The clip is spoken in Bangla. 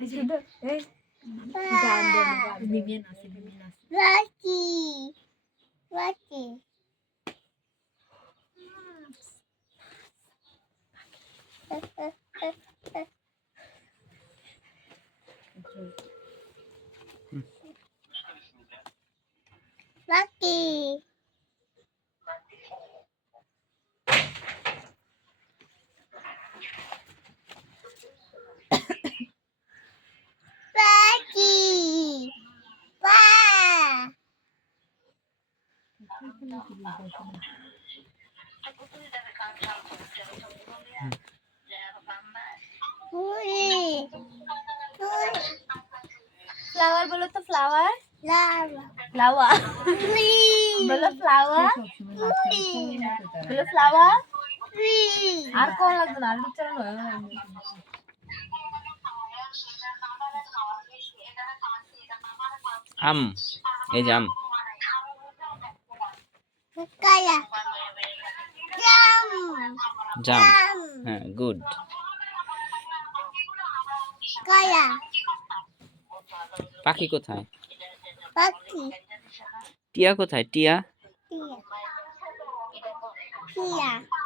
শুধু এই গান দেবে নিবিয়ে নাচে রাকি রাকি রাকি फ्लावर बोलो तो फ्लावर lava फ्लावर बोलो फ्लावर बोलो फ्लावर আর কোন লাগবে না আর উচ্চারণ হয় আম এই যে আম kaya jam জাম হ্যাঁ গুড kaya পাখি কোথায় paki টিয়া কোথায় টিয়া tia tia